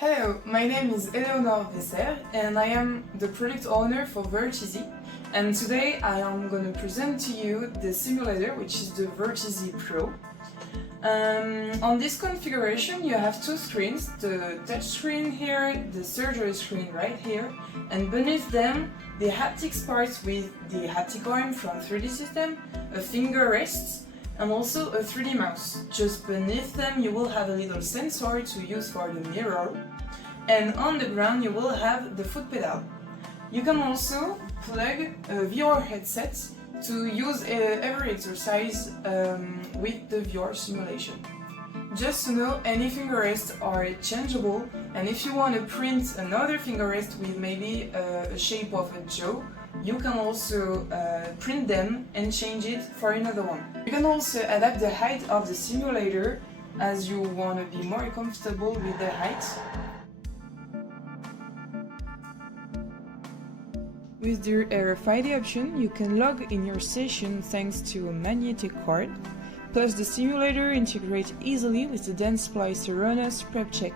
Hello, my name is Eleonore Vesser and I am the product owner for Virteasy, and today I am going to present to you the simulator, which is the Virteasy Pro. On this configuration you have two screens, the touch screen here, the surgery screen right here, and beneath them the haptics part with the haptic arm from 3D System, a finger rest, and also a 3D mouse. Just beneath them you will have a little sensor to use for the mirror, and on the ground you will have the foot pedal. You can also plug a VR headset to use every exercise with the VR simulation. Just to know, any finger rests are changeable, and if you want to print another finger rest with maybe a shape of a jaw, you can also print them and change it for another one. You can also adapt the height of the simulator as you want to be more comfortable with the height. With the RFID option, you can log in your session thanks to a magnetic card, plus the simulator integrates easily with the Dentsply Runners Prep Check.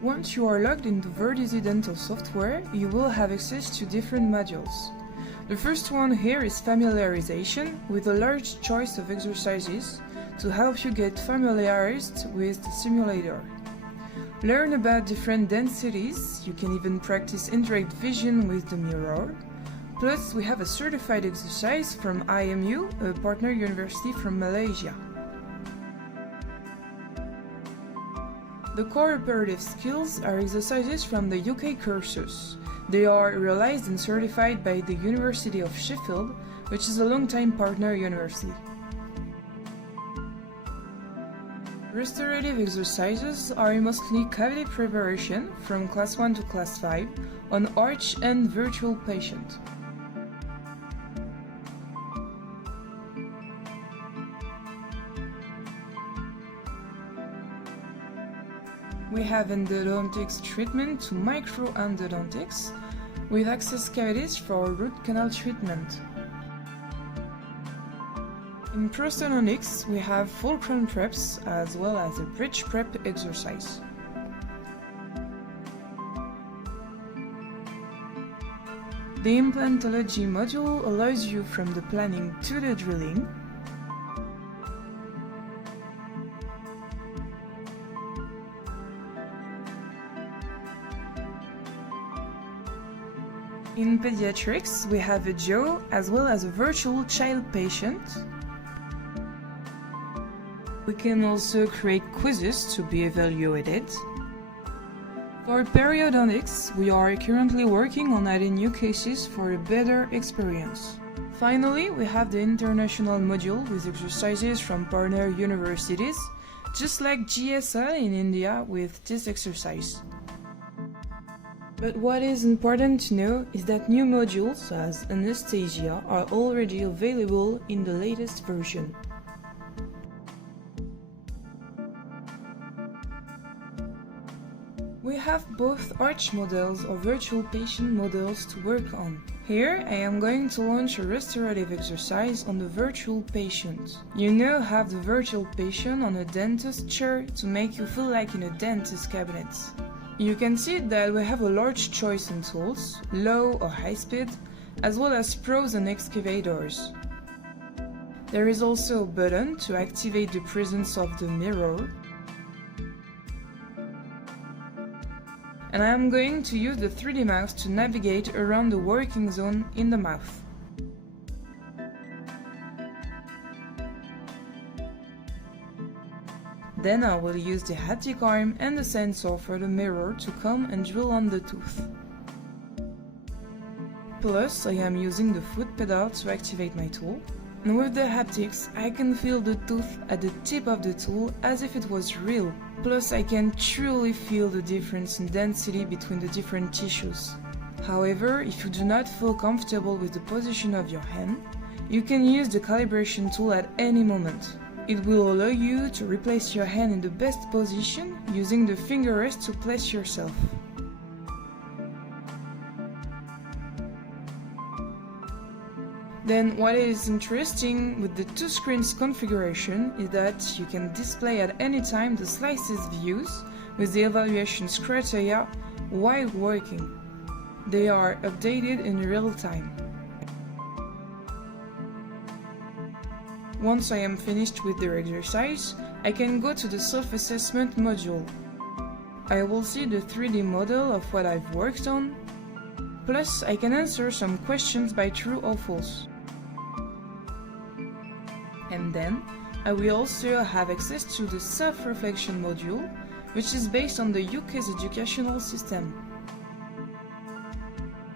Once you are logged into Virteasy Dental software, you will have access to different modules. The first one here is familiarization, with a large choice of exercises to help you get familiarized with the simulator. Learn about different densities, you can even practice indirect vision with the mirror. Plus, we have a certified exercise from IMU, a partner university from Malaysia. The core operative skills are exercises from the UK courses. They are realized and certified by the University of Sheffield, which is a long-time partner university. Restorative exercises are mostly cavity preparation from class 1 to class 5 on arch and virtual patient. We have endodontics treatment to micro-endodontics with access cavities for root canal treatment. In prosthodontics, we have full crown preps as well as a bridge prep exercise. The implantology module allows you from the planning to the drilling. In pediatrics, we have a jaw as well as a virtual child patient. We can also create quizzes to be evaluated. For periodontics, we are currently working on adding new cases for a better experience. Finally, we have the international module with exercises from partner universities, just like GSL in India with this exercise. But what is important to know is that new modules as anesthesia are already available in the latest version. We have both arch models or virtual patient models to work on. Here I am going to launch a restorative exercise on the virtual patient. You now have the virtual patient on a dentist chair to make you feel like in a dentist cabinet. You can see that we have a large choice in tools, low or high speed, as well as pros and excavators. There is also a button to activate the presence of the mirror. And I am going to use the 3D mouse to navigate around the working zone in the mouth. Then I will use the haptic arm and the sensor for the mirror to come and drill on the tooth. Plus, I am using the foot pedal to activate my tool. And with the haptics, I can feel the tooth at the tip of the tool as if it was real. Plus, I can truly feel the difference in density between the different tissues. However, if you do not feel comfortable with the position of your hand, you can use the calibration tool at any moment. It will allow you to replace your hand in the best position using the finger rest to place yourself. Then what is interesting with the two screens configuration is that you can display at any time the slices views with the evaluations criteria while working. They are updated in real time. Once I am finished with the exercise, I can go to the self-assessment module. I will see the 3D model of what I've worked on, plus I can answer some questions by true or false. And then, I will also have access to the self-reflection module, which is based on the UK's educational system.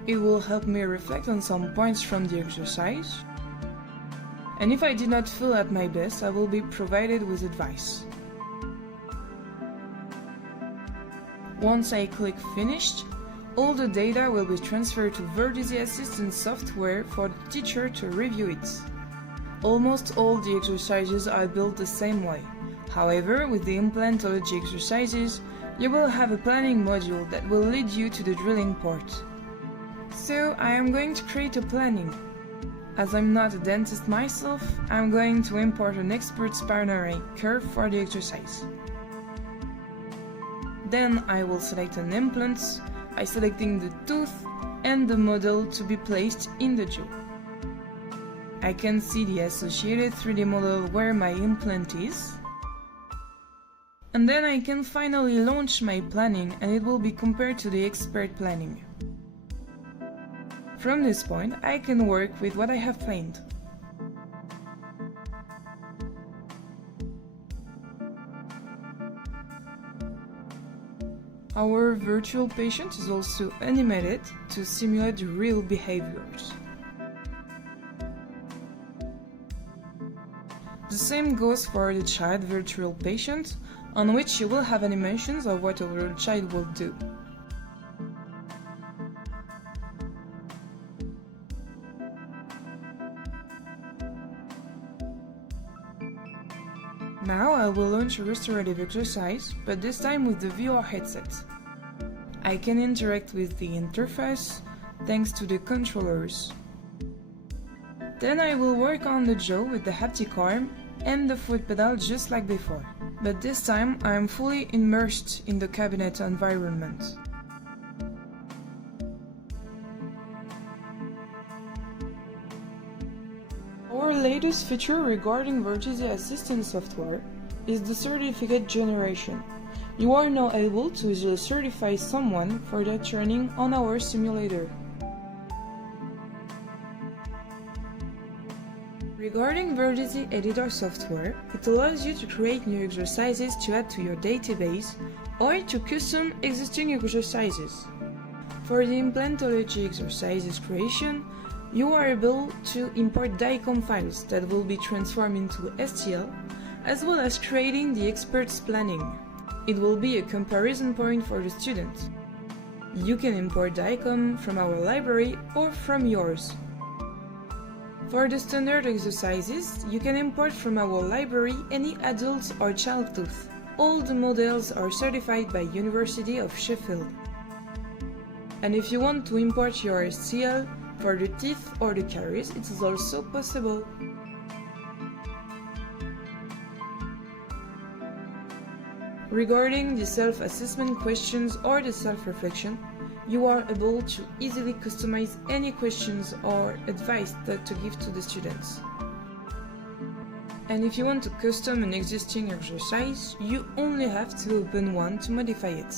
It will help me reflect on some points from the exercise, and if I did not feel at my best, I will be provided with advice. Once I click Finished, all the data will be transferred to Virteasy Assistant software for the teacher to review it. Almost all the exercises are built the same way. However, with the implantology exercises, you will have a planning module that will lead you to the drilling part. So, I am going to create a planning. As I'm not a dentist myself, I'm going to import an expert's panoramic curve for the exercise. Then I will select an implant by selecting the tooth and the model to be placed in the jaw. I can see the associated 3D model where my implant is. And then I can finally launch my planning and it will be compared to the expert planning. From this point, I can work with what I have planned. Our virtual patient is also animated to simulate real behaviors. The same goes for the child virtual patient, on which you will have animations of what our child will do. Now I will launch a restorative exercise, but this time with the VR headset. I can interact with the interface thanks to the controllers. Then I will work on the jaw with the haptic arm and the foot pedal just like before. But this time I am fully immersed in the cabinet environment. Our latest feature regarding Virteasy Assistant software is the certificate generation. You are now able to easily certify someone for their training on our simulator. Regarding Virteasy Editor software, it allows you to create new exercises to add to your database or to custom existing exercises. For the implantology exercises creation, you are able to import DICOM files that will be transformed into STL, as well as creating the expert's planning. It will be a comparison point for the student. You can import DICOM from our library or from yours. For the standard exercises, you can import from our library any adult or child tooth. All the models are certified by University of Sheffield. And if you want to import your STL for the teeth or the caries, it is also possible. Regarding the self-assessment questions or the self-reflection, you are able to easily customize any questions or advice to give to the students. And if you want to custom an existing exercise, you only have to open one to modify it.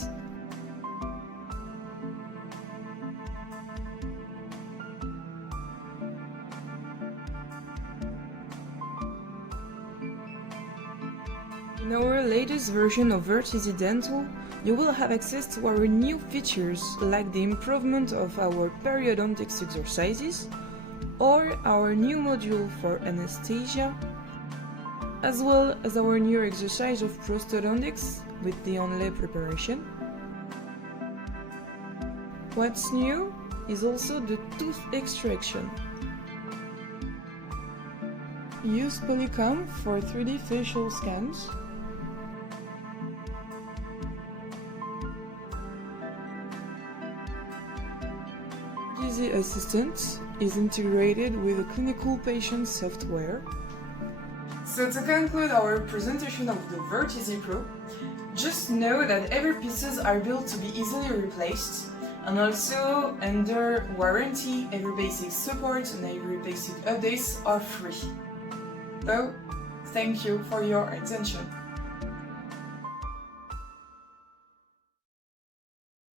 In our latest version of Virteasy Dental, you will have access to our new features like the improvement of our periodontics exercises or our new module for anesthesia, as well as our new exercise of prosthodontics with the onlay preparation. What's new is also the tooth extraction. Use Polycom for 3D facial scans. Virteasy Assistant is integrated with a clinical patient software. So to conclude our presentation of the Virteasy Pro, Just know that every pieces are built to be easily replaced, and also under warranty, every basic support and every basic updates are free. So, thank you for your attention.